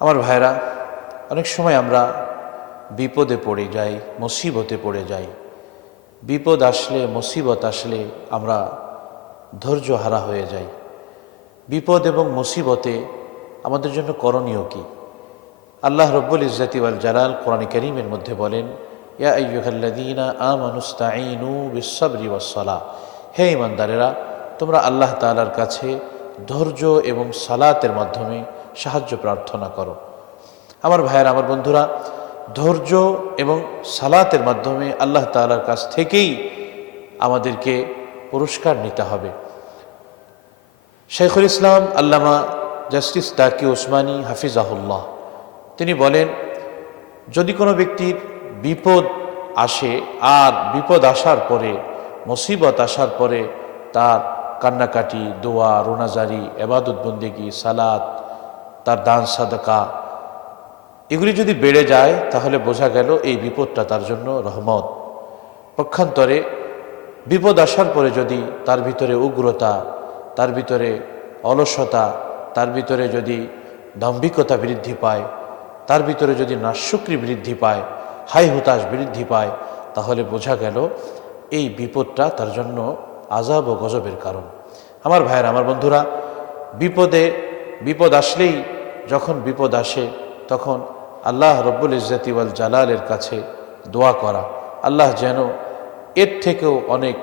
আমার ভাইরা অনেক সময় আমরা বিপদে পড়ে যাই, মুসিবতে পড়ে যাই। বিপদ আসলে, মুসিবত আসলে আমরা ধৈর্য হারা হয়ে যাই। বিপদ এবং মুসিবতে আমাদের জন্য করণীয় কি? আল্লাহ রব্বুল ওয়াল জালাল কোরআন করিমের মধ্যে বলেন, ইয়া হে ইমানদারেরা তোমরা আল্লাহ তালার কাছে ধৈর্য এবং সালাতের মাধ্যমে সাহায্য, প্রার্থনা করো। আমার ভাইয়ের, আমার বন্ধুরা, ধৈর্য এবং সালাতের মাধ্যমে আল্লাহ তালার কাছ থেকেই আমাদেরকে পুরস্কার নিতে হবে। শেখুল ইসলাম আল্লামা জাস্টিস তাকি ওসমানী হাফিজাহুল্লাহ, তিনি বলেন, যদি কোনো ব্যক্তির বিপদ আসে, আর বিপদ আসার পরে, মুসিবত আসার পরে তার কান্নাকাটি, দোয়া, রোনাজারি, এবাদত, বন্দেগি, সালাত তার দান, সাদকা এগুলি যদি বেড়ে যায়, তাহলে বোঝা গেল এই বিপদটা তার জন্য রহমত। পক্ষান্তরে বিপদ আসার পরে যদি তার ভিতরে উগ্রতা, তার ভিতরে অলসতা, তার ভিতরে যদি দাম্ভিকতা বৃদ্ধি পায়, তার ভিতরে যদি নাশুক্রি বৃদ্ধি পায়, হাই হুতাশ বৃদ্ধি পায়, তাহলে বোঝা গেল এই বিপদটা তার জন্য আজাব ও গজবের কারণ। আমার ভাইয়ের, আমার বন্ধুরা, বিপদে, বিপদ আসলেই যখন বিপদ আসে, তখন আল্লাহ রব্বুল ইজ্জতি ওয়াল জালালের কাছে দোয়া করা। আল্লাহ যেন এর থেকেও অনেক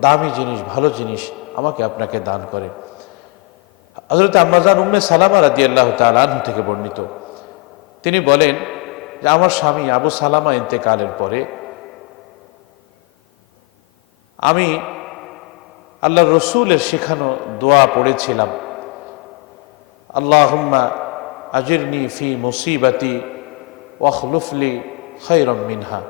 দামি জিনিস, ভালো জিনিস আমাকে আপনাকে দান করে। হজরত আম্মাজান উম্মে সালামা রাদি আল্লাহ তালু থেকে বর্ণিত। তিনি বলেন যে, আমার স্বামী আবু সালামা ইন্তেকালের পরে আমি আল্লাহ রসুলের শেখানো দোয়া পড়েছিলাম। আল্লাহম্মা আজিরনি ফি মুসিবাতি ওয়াখলুফলি খৈরম মিনহা।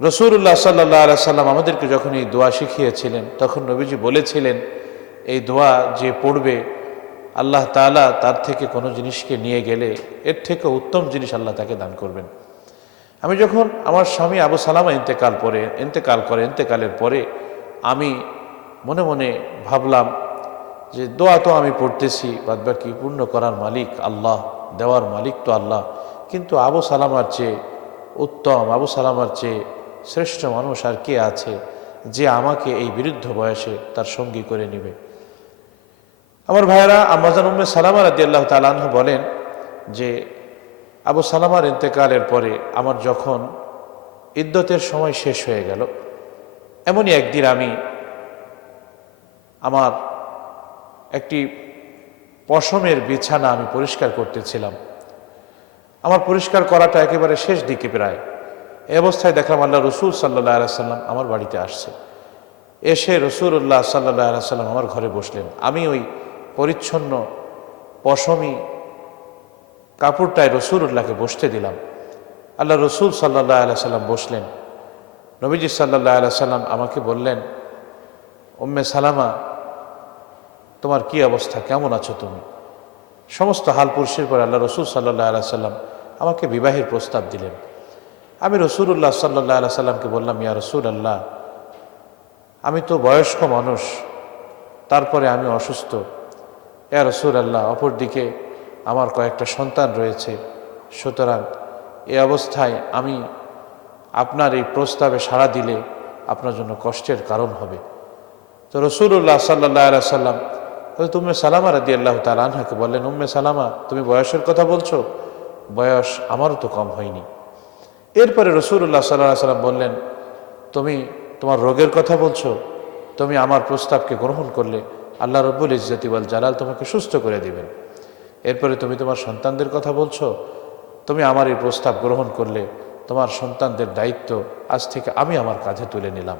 রসুল্লাহ সাল্লাহ সাল্লাম আমাদেরকে যখন এই দোয়া শিখিয়েছিলেন, তখন নবীজি বলেছিলেন, এই দোয়া যে পড়বে, আল্লাহ তালা তার থেকে কোনো জিনিসকে নিয়ে গেলে এর থেকে উত্তম জিনিস আল্লাহ তাকে দান করবেন। আমি যখন আমার স্বামী আবু সালামা ইন্তেকাল পরে, ইন্তেকাল করে, ইন্তেকালের পরে আমি মনে মনে ভাবলাম যে দোয়া তো আমি পড়তেছি, বাদবাকি পূর্ণ করার মালিক আল্লাহ, দেওয়ার মালিক তো আল্লাহ। কিন্তু আবু সালামার চেয়ে উত্তম, আবু সালামার চেয়ে শ্রেষ্ঠ মানুষ আর কে আছে যে আমাকে এই বিরুদ্ধ বয়সে তার সঙ্গী করে নেবে? আমার ভাইয়েরা আমাজান উম্মে সালামা রাদি আল্লাহ তালাহ বলেন যে, আবু সালামার ইন্তেকালের পরে আমার যখন ইদ্যতের সময় শেষ হয়ে গেল, এমনই একদিন আমি আমার একটি পশমের বিছানা আমি পরিষ্কার করতেছিলাম। আমার পরিষ্কার করাটা একেবারে শেষ দিকে প্রায়। এ অবস্থায় দেখলাম আল্লাহ রসুল সাল্লাহ সাল্লাম আমার বাড়িতে আসছে। এসে রসুল্লাহ সাল্লাহ সাল্লাম আমার ঘরে বসলেন। আমি ওই পরিচ্ছন্ন পশমি কাপড়টায় রসুল্লাহকে বসতে দিলাম। আল্লাহ রসুল সাল্লাহ আল্লাহ সাল্লাম বসলেন। নবীজি সাল্লাহ আল্লাহ সাল্লাম আমাকে বললেন, উম্মে সালামা তোমার কি অবস্থা? কেমন আছো তুমি? সমস্ত হাল পুরুষের পর আল্লাহ রসুল সাল্লাহ আল্লাহ সাল্লাম আমাকে বিবাহের প্রস্তাব দিলেন। আমি রসুল্লাহ সাল্লাহ আল্লাহ সাল্লামকে বললাম, ইয়া রসুল আল্লাহ আমি তো বয়স্ক মানুষ, তারপরে আমি অসুস্থ। ইয়া রসুল আল্লাহ অপরদিকে আমার কয়েকটা সন্তান রয়েছে। সুতরাং এই অবস্থায় আমি আপনার এই প্রস্তাবে সাড়া দিলে আপনার জন্য কষ্টের কারণ হবে। তো রসুল্লাহ সাল্লাহ আল্লাহ সাল্লাম তুমি সালামা রাদি আল্লাহ তালাহাকে বললেন, উম্মে সালামা, তুমি বয়সের কথা বলছো? বয়স আমারও তো কম হয়নি। এরপরে রসুল্লাহ সাল্লাহ সাল্লাম বললেন, তুমি তোমার রোগের কথা বলছো? তুমি আমার প্রস্তাবকে গ্রহণ করলে আল্লাহ রব্বুল ইজ্জতিবাল জালাল তোমাকে সুস্থ করে দিবেন। এরপরে তুমি তোমার সন্তানদের কথা বলছো? তুমি আমার এই প্রস্তাব গ্রহণ করলে তোমার সন্তানদের দায়িত্ব আজ থেকে আমি আমার কাঁধে তুলে নিলাম।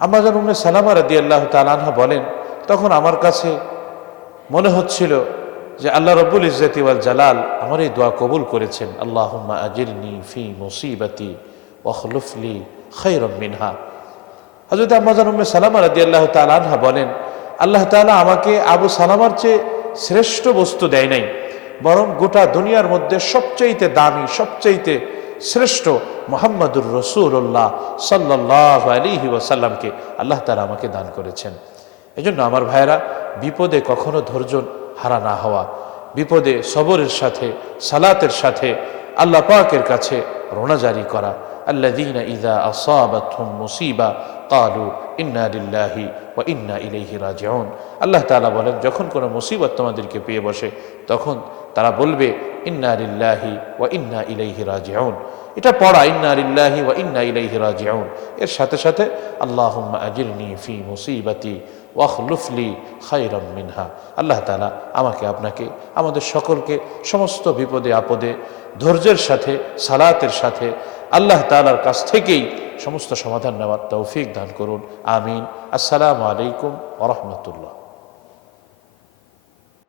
আমাজন উম্মে সালামা রাদি আল্লাহ তালানহা বলেন তখন আমার কাছে মনে হচ্ছিল যে আল্লাহ রব্বুল ইজ্জতিওয়াল জালাল আমার এই দোয়া কবুল করেছেন। আল্লাহ আজিরনি ফি মুসিবাতি ওখলুফলি খৈরম মিনহা। হজরত আম্মাজান উম্মে সালামা রাদি আল্লাহ তালানহা বলেন, আল্লাহ তালা আমাকে আবু সালামার চেয়ে শ্রেষ্ঠ বস্তু দেয় নাই, বরং গোটা দুনিয়ার মধ্যে সবচাইতে দামি, সবচাইতে শ্রেষ্ঠ মোহাম্মদুর রসুল্লাহ সাল্লাহ আলিহি ওয়াসাল্লামকে আল্লাহ তালা আমাকে দান করেছেন। এজন্য আমার ভাইরা বিপদে কখনো ধৈর্য হারা না হওয়া। বিপদে সবরের সাথে, সালাতের সাথে, আল্লাহ পাকের কাছে রোনা জারি করা। الذين إذا أصابتهم مصيبة قالوا إنا لله وإنا إليه راجعون আল্লাহ তাআলা বলেন যখন কোনো মুসিবত তোমাদেরকে পেয়ে বসে তখন তারা বলবে ইন্না লিল্লাহি ওয়া ইন্না ইলাইহি রাজিউন এটা পড়া ইন্না লিল্লাহি ওয়া ইন্না ইলাইহি রাজিউন এর সাথে সাথে আল্লাহুম্মা আজিরনি ফি মুসিবাতি ওয়াখলুফলি খাইরাম মিনহা আল্লাহ তাআলা আমাকে আপনাকে আমাদের সকলকে সমস্ত বিপদে আপদে ধৈর্যের সাথে সালাতের সাথে আল্লাহ তালার কাছ থেকেই সমস্ত সমাধান নেওয়ার তৌফিক দান করুন। আমিন। আসসালামু আলাইকুম ওয়া রাহমাতুল্লাহ।